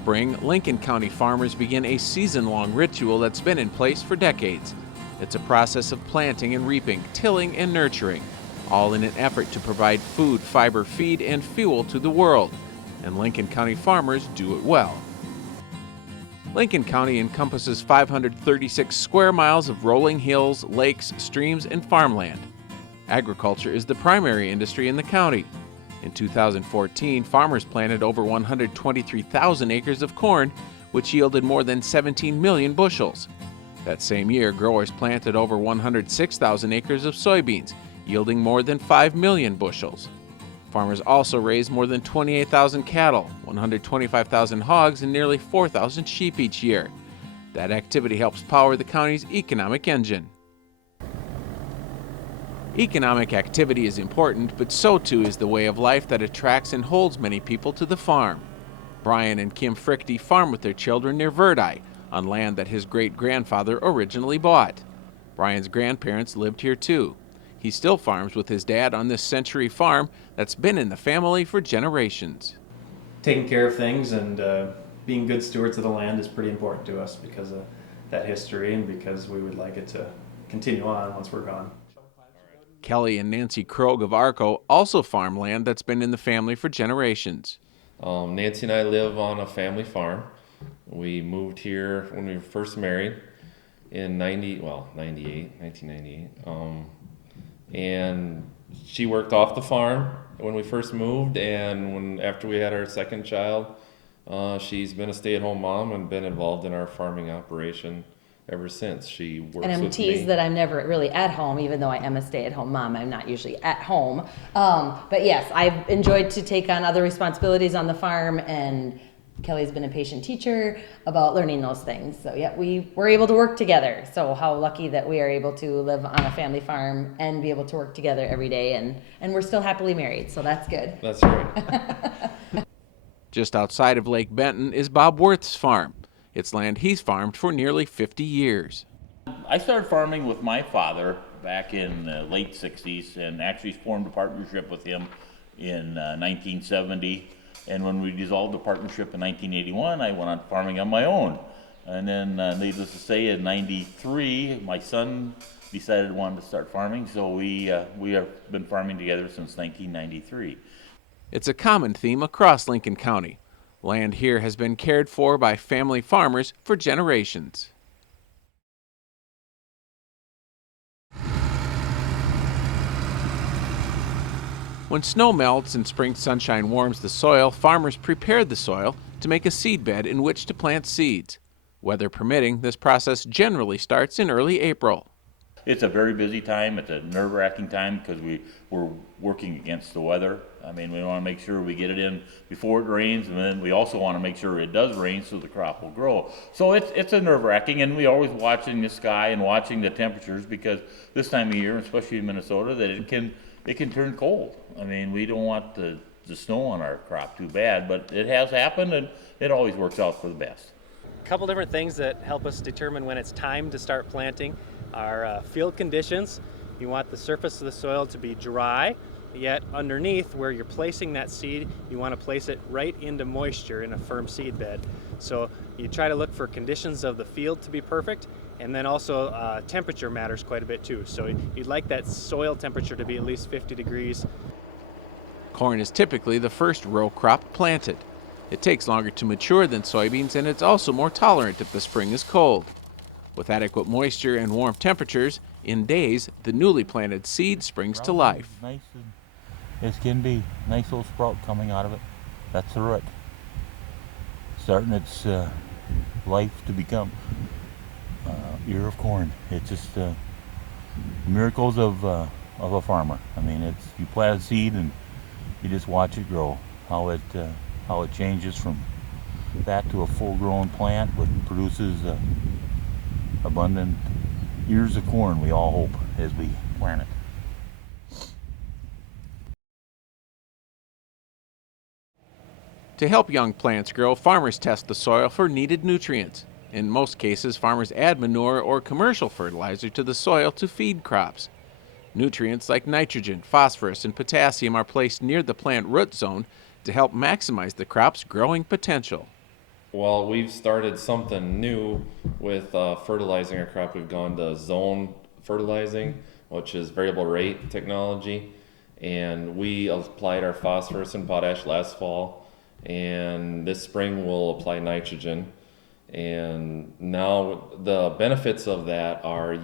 spring, Lincoln County farmers begin a season-long ritual that's been in place for decades. It's a process of planting and reaping, tilling and nurturing, all in an effort to provide food, fiber, feed, and fuel to the world. And Lincoln County farmers do it well. Lincoln County encompasses 536 square miles of rolling hills, lakes, streams, and farmland. Agriculture is the primary industry in the county. In 2014, farmers planted over 123,000 acres of corn, which yielded more than 17 million bushels. That same year, growers planted over 106,000 acres of soybeans, yielding more than 5 million bushels. Farmers also raised more than 28,000 cattle, 125,000 hogs, and nearly 4,000 sheep each year. That activity helps power the county's economic engine. Economic activity is important, but so too is the way of life that attracts and holds many people to the farm. Brian and Kim Frichte farm with their children near Verdi, on land that his great-grandfather originally bought. Brian's grandparents lived here too. He still farms with his dad on this century farm that's been in the family for generations. Taking care of things and being good stewards of the land is pretty important to us because of that history and because we would like it to continue on once we're gone. Kelly and Nancy Krogh of Arco also farm land that's been in the family for generations. Nancy and I live on a family farm. We moved here when we were first married in 1998. And she worked off the farm when we first moved, and after we had our second child, she's been a stay-at-home mom and been involved in our farming operation ever since. She works and I'm with teased me. that I'm never really at home, even though I am a stay-at-home mom. I'm not usually at home. But yes, I've enjoyed to take on other responsibilities on the farm, and Kelly's been a patient teacher about learning those things. So yeah, we were able to work together. So how lucky that we are able to live on a family farm and be able to work together every day, and we're still happily married, so that's good. That's right. Just outside of Lake Benton is Bob Worth's farm. It's land he's farmed for nearly 50 years. I started farming with my father back in the late 60s and actually formed a partnership with him in 1970. And when we dissolved the partnership in 1981, I went on farming on my own. And then, needless to say, in 93, my son decided he wanted to start farming, so we have been farming together since 1993. It's a common theme across Lincoln County. Land here has been cared for by family farmers for generations. When snow melts and spring sunshine warms the soil, farmers prepare the soil to make a seed bed in which to plant seeds. Weather permitting, this process generally starts in early April. It's a very busy time. It's a nerve-wracking time because we're working against the weather. I mean, we want to make sure we get it in before it rains, and then we also want to make sure it does rain so the crop will grow. So it's a nerve-wracking, and we always watching the sky and watching the temperatures because this time of year, especially in Minnesota, that it can turn cold. I mean, we don't want the snow on our crop too bad, but it has happened, and it always works out for the best. A couple different things that help us determine when it's time to start planting are field conditions. You want the surface of the soil to be dry, yet underneath where you're placing that seed, you want to place it right into moisture in a firm seed bed. So you try to look for conditions of the field to be perfect, and then also temperature matters quite a bit too. So you'd like that soil temperature to be at least 50 degrees. Corn is typically the first row crop planted. It takes longer to mature than soybeans, and it's also more tolerant if the spring is cold. With adequate moisture and warm temperatures, in days, the newly planted seed springs to life. Nice as can be. Nice little sprout coming out of it. That's the root. Starting its life to become ear of corn. It's just miracles of a farmer. I mean, it's you plant a seed and you just watch it grow. How it changes from that to a full-grown plant, which produces abundant ears of corn. We all hope as we plant it. To help young plants grow, farmers test the soil for needed nutrients. In most cases, farmers add manure or commercial fertilizer to the soil to feed crops. Nutrients like nitrogen, phosphorus, and potassium are placed near the plant root zone to help maximize the crop's growing potential. Well, we've started something new with fertilizing our crop. We've gone to zone fertilizing, which is variable rate technology. And we applied our phosphorus and potash last fall. And this spring we'll apply nitrogen. And now the benefits of that are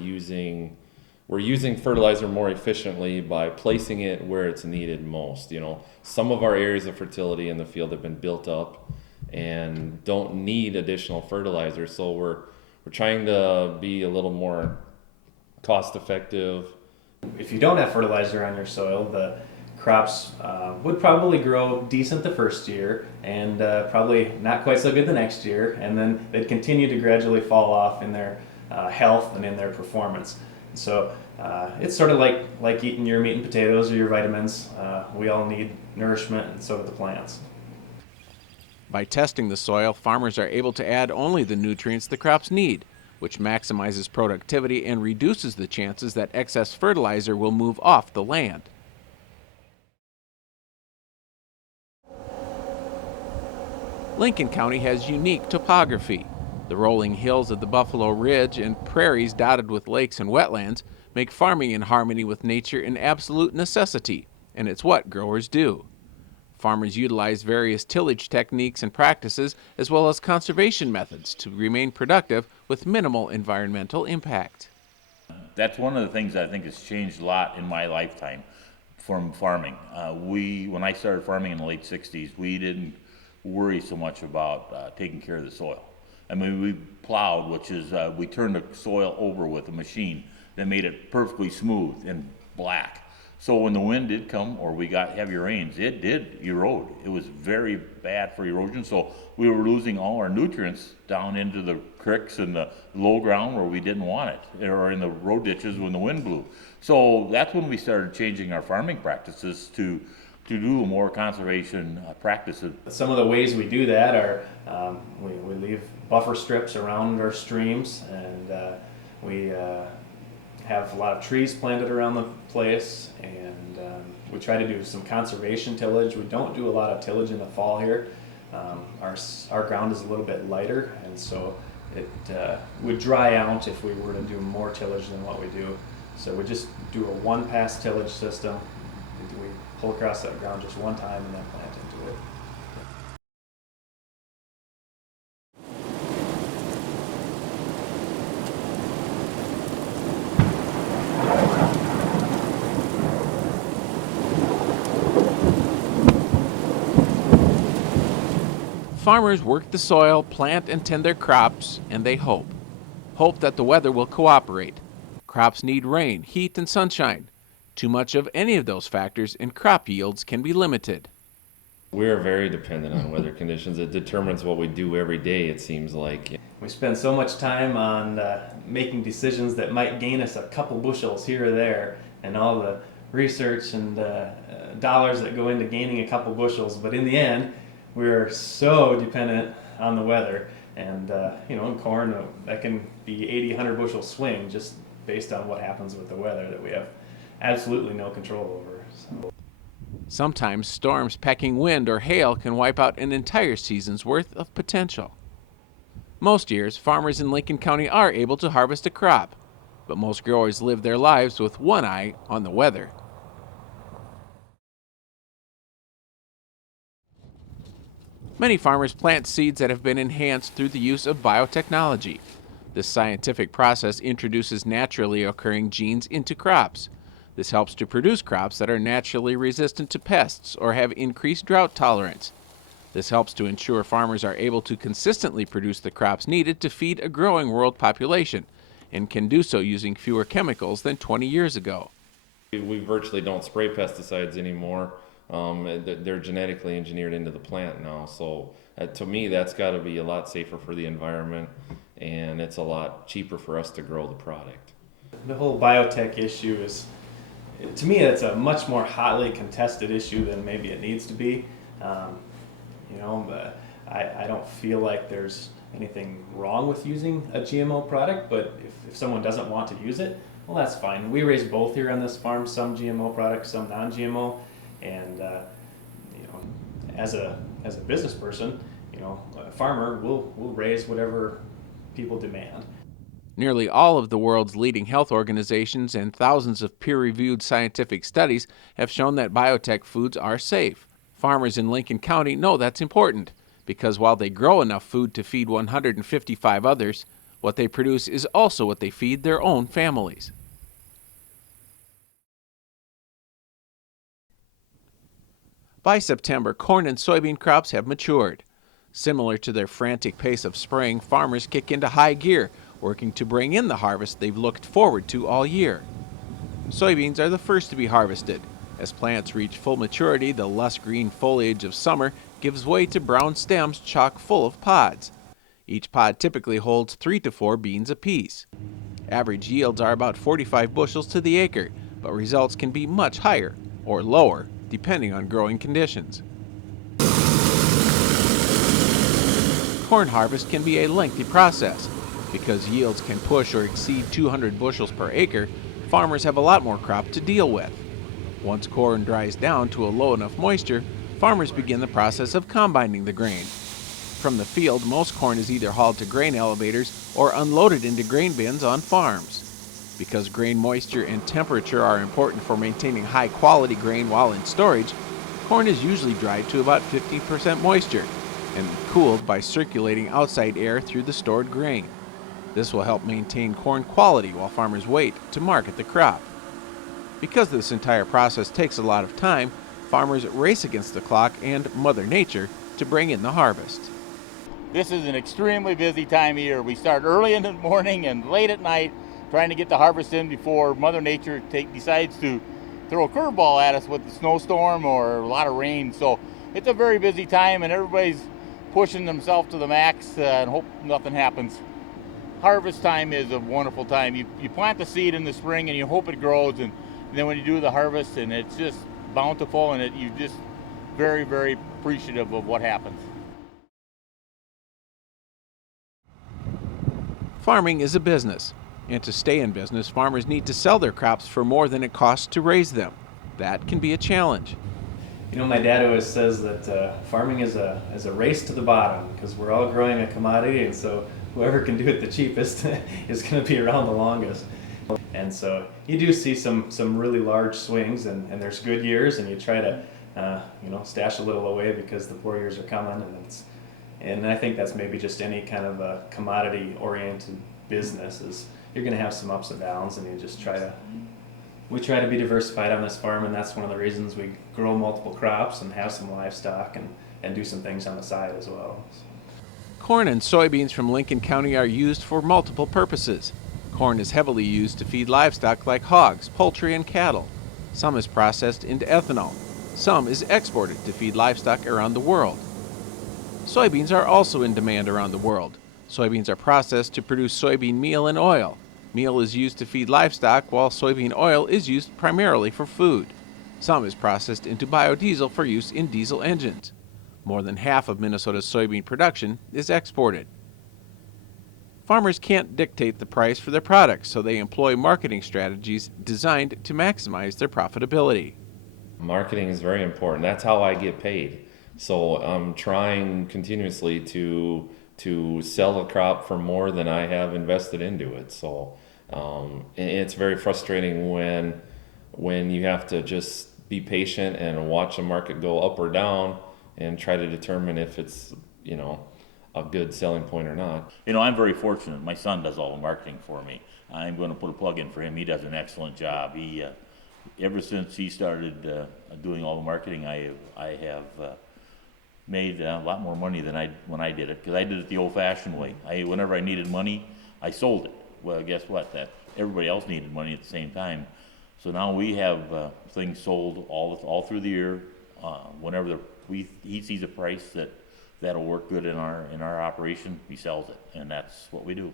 we're using fertilizer more efficiently by placing it where it's needed most. You know, some of our areas of fertility in the field have been built up and don't need additional fertilizer. So we're trying to be a little more cost effective. If you don't have fertilizer on your soil, the crops would probably grow decent the first year and probably not quite so good the next year, and then they'd continue to gradually fall off in their health and in their performance. So it's sort of like eating your meat and potatoes or your vitamins. We all need nourishment, and so do the plants. By testing the soil, farmers are able to add only the nutrients the crops need, which maximizes productivity and reduces the chances that excess fertilizer will move off the land. Lincoln County has unique topography. The rolling hills of the Buffalo Ridge and prairies dotted with lakes and wetlands make farming in harmony with nature an absolute necessity, and it's what growers do. Farmers utilize various tillage techniques and practices as well as conservation methods to remain productive with minimal environmental impact. That's one of the things I think has changed a lot in my lifetime from farming. When I started farming in the late 60s, we didn't worry so much about taking care of the soil. I mean, we plowed, which is we turned the soil over with a machine that made it perfectly smooth and black. So when the wind did come or we got heavy rains, it did erode. It was very bad for erosion. So we were losing all our nutrients down into the creeks and the low ground where we didn't want it, or in the road ditches when the wind blew. So that's when we started changing our farming practices to do more conservation practices. Some of the ways we do that are we leave buffer strips around our streams, and we have a lot of trees planted around the place, and we try to do some conservation tillage. We don't do a lot of tillage in the fall here. Our ground is a little bit lighter, and so it would dry out if we were to do more tillage than what we do. So we just do a one-pass tillage system. We pull across that ground just one time and then plant into it. Farmers work the soil, plant and tend their crops, and they hope that the weather will cooperate. Crops need rain, heat, and sunshine. Too much of any of those factors and crop yields can be limited. We're very dependent on weather conditions. It determines what we do every day, it seems like. We spend so much time on making decisions that might gain us a couple bushels here or there, and all the research and dollars that go into gaining a couple bushels. But in the end, we're so dependent on the weather. And in corn, that can be 80, 100 bushel swing just based on what happens with the weather that we have absolutely no control over. So. Sometimes storms packing wind or hail can wipe out an entire season's worth of potential. Most years, farmers in Lincoln County are able to harvest a crop, but most growers live their lives with one eye on the weather. Many farmers plant seeds that have been enhanced through the use of biotechnology. This scientific process introduces naturally occurring genes into crops. This helps to produce crops that are naturally resistant to pests or have increased drought tolerance. This helps to ensure farmers are able to consistently produce the crops needed to feed a growing world population, and can do so using fewer chemicals than 20 years ago. We virtually don't spray pesticides anymore. They're genetically engineered into the plant now. So to me, that's got to be a lot safer for the environment, and it's a lot cheaper for us to grow the product. The whole biotech issue is, to me, it's a much more hotly contested issue than maybe it needs to be. I don't feel like there's anything wrong with using a GMO product, but if someone doesn't want to use it, well, that's fine. We raise both here on this farm, some GMO products, some non-GMO, and as a business person, a farmer will raise whatever people demand. Nearly all of the world's leading health organizations and thousands of peer-reviewed scientific studies have shown that biotech foods are safe. Farmers in Lincoln County know that's important because while they grow enough food to feed 155 others, what they produce is also what they feed their own families. By September, corn and soybean crops have matured. Similar to their frantic pace of spring, farmers kick into high gear, working to bring in the harvest they've looked forward to all year. Soybeans are the first to be harvested. As plants reach full maturity, the lush green foliage of summer gives way to brown stems chock full of pods. Each pod typically holds 3 to 4 beans apiece. Average yields are about 45 bushels to the acre, but results can be much higher or lower depending on growing conditions. Corn harvest can be a lengthy process. Because yields can push or exceed 200 bushels per acre, farmers have a lot more crop to deal with. Once corn dries down to a low enough moisture, farmers begin the process of combining the grain. From the field, most corn is either hauled to grain elevators or unloaded into grain bins on farms. Because grain moisture and temperature are important for maintaining high quality grain while in storage, corn is usually dried to about 15% moisture and cooled by circulating outside air through the stored grain. This will help maintain corn quality while farmers wait to market the crop. Because this entire process takes a lot of time, farmers race against the clock and Mother Nature to bring in the harvest. This is an extremely busy time of year. We start early in the morning and late at night trying to get the harvest in before Mother Nature decides to throw a curveball at us with the snowstorm or a lot of rain. So it's a very busy time and everybody's pushing themselves to the max and hope nothing happens. Harvest time is a wonderful time. You plant the seed in the spring and you hope it grows, and then when you do the harvest and it's just bountiful and you just very, very appreciative of what happens. Farming is a business, and to stay in business, farmers need to sell their crops for more than it costs to raise them. That can be a challenge. My dad always says that farming is a race to the bottom because we're all growing a commodity, and so whoever can do it the cheapest is going to be around the longest. And so you do see some really large swings, and there's good years, and you try to stash a little away because the poor years are coming, and I think that's maybe just any kind of a commodity-oriented business is you're going to have some ups and downs, and we try to be diversified on this farm, and that's one of the reasons we grow multiple crops and have some livestock and do some things on the side as well. Corn and soybeans from Lincoln County are used for multiple purposes. Corn is heavily used to feed livestock like hogs, poultry, and cattle. Some is processed into ethanol. Some is exported to feed livestock around the world. Soybeans are also in demand around the world. Soybeans are processed to produce soybean meal and oil. Meal is used to feed livestock, while soybean oil is used primarily for food. Some is processed into biodiesel for use in diesel engines. More than half of Minnesota's soybean production is exported. Farmers can't dictate the price for their products, so they employ marketing strategies designed to maximize their profitability. Marketing is very important. That's how I get paid. So I'm trying continuously to sell a crop for more than I have invested into it. So it's very frustrating when you have to just be patient and watch the market go up or down and try to determine if it's, a good selling point or not. I'm very fortunate. My son does all the marketing for me. I'm going to put a plug in for him. He does an excellent job. He, ever since he started doing all the marketing, I have made a lot more money than when I did it, because I did it the old-fashioned way. Whenever I needed money, I sold it. Well, guess what? That everybody else needed money at the same time. So now we have things sold all through the year. Whenever he sees a price that'll work good in our operation, he sells it, and that's what we do.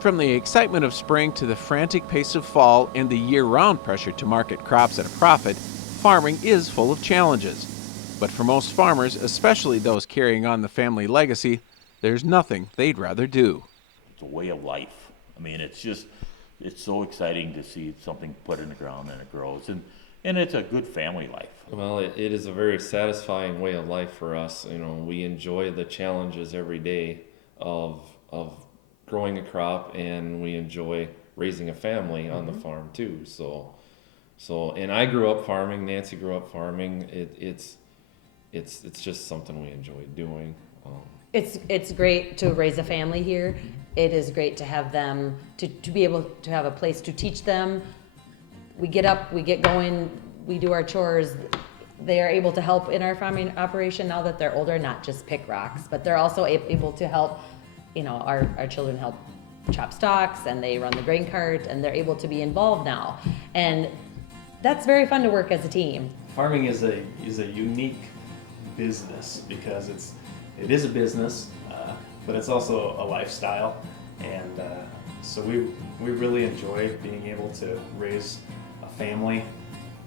From the excitement of spring to the frantic pace of fall and the year-round pressure to market crops at a profit, farming is full of challenges. But for most farmers, especially those carrying on the family legacy, there's nothing they'd rather do. It's a way of life. I mean, it's so exciting to see something put in the ground and it grows. And it's a good family life. Well, it is a very satisfying way of life for us. You know, we enjoy the challenges every day of growing a crop, and we enjoy raising a family on the farm too. So, and I grew up farming. Nancy grew up farming. It's just something we enjoy doing. It's great to raise a family here. It is great to have them, to be able to have a place to teach them. We get up, we get going, we do our chores. They are able to help in our farming operation now that they're older, not just pick rocks, but they're also able to help, you know, our children help chop stalks, and they run the grain cart, and they're able to be involved now. And that's very fun to work as a team. Farming is a unique business because it is a business, but it's also a lifestyle, and so we really enjoy being able to raise a family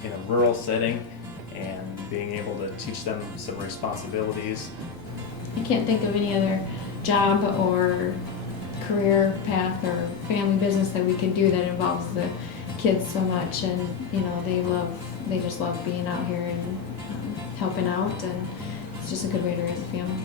in a rural setting and being able to teach them some responsibilities. I can't think of any other job or career path or family business that we could do that involves the kids so much, and you know, they just love being out here and helping out, and it's just a good way to raise a family.